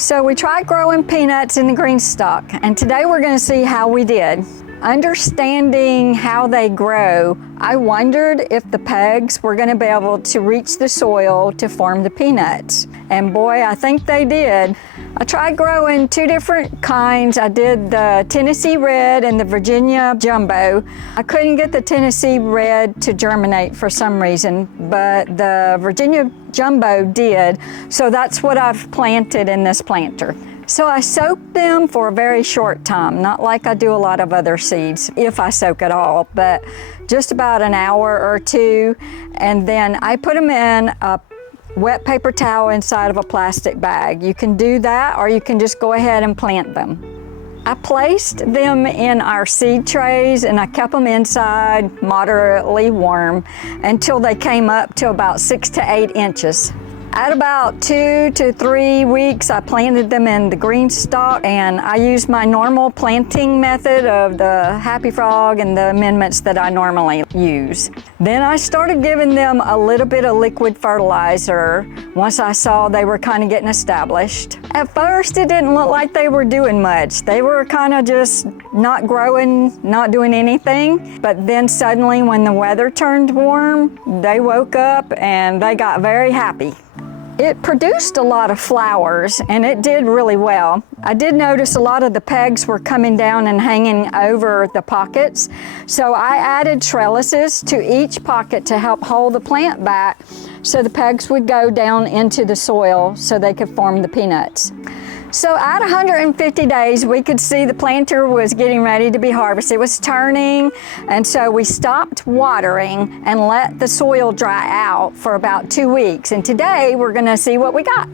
So we tried growing peanuts in the GreenStalk, and today we're going to see how we did. Understanding how they grow, I wondered if the pegs were going to be able to reach the soil to form the peanuts. And boy, I think they did. I tried growing two different kinds. I did the Tennessee Red and the Virginia Jumbo. I couldn't get the Tennessee Red to germinate for some reason, but the Virginia Jumbo did. So that's what I've planted in this planter. So I soaked them for a very short time, not like I do a lot of other seeds, if I soak at all, but just about an hour or two. And then I put them in a wet paper towel inside of a plastic bag. You can do that, or you can just go ahead and plant them. I placed them in our seed trays and I kept them inside moderately warm until they came up to about 6 to 8 inches. At about 2 to 3 weeks, I planted them in the GreenStalk, and I used my normal planting method of the Happy Frog and the amendments that I normally use. Then I started giving them a little bit of liquid fertilizer once I saw they were kind of getting established. At first, it didn't look like they were doing much. They were kind of just not growing, not doing anything. But then suddenly, when the weather turned warm, they woke up and they got very happy. It produced a lot of flowers, and it did really well. I did notice a lot of the pegs were coming down and hanging over the pockets, so I added trellises to each pocket to help hold the plant back so the pegs would go down into the soil so they could form the peanuts. So at 150 days, we could see the planter was getting ready to be harvested. It was turning, and so we stopped watering and let the soil dry out for about 2 weeks. And today, we're gonna see what we got.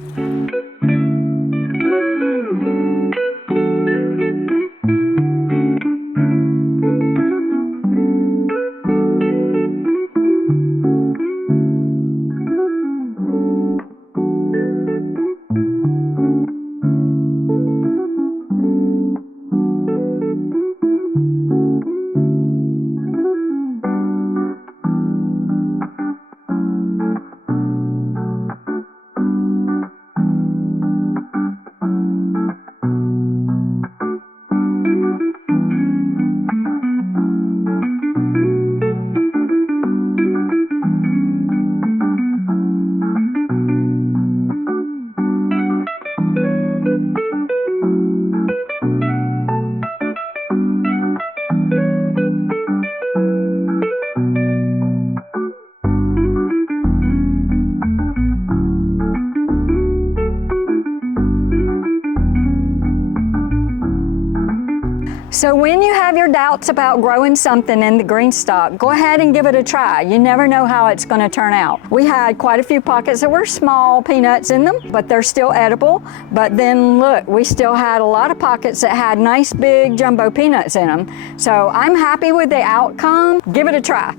So when you have your doubts about growing something in the GreenStalk, go ahead and give it a try. You never know how it's going to turn out. We had quite a few pockets that were small peanuts in them, but they're still edible. But then look, we still had a lot of pockets that had nice big jumbo peanuts in them. So I'm happy with the outcome. Give it a try.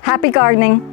Happy gardening.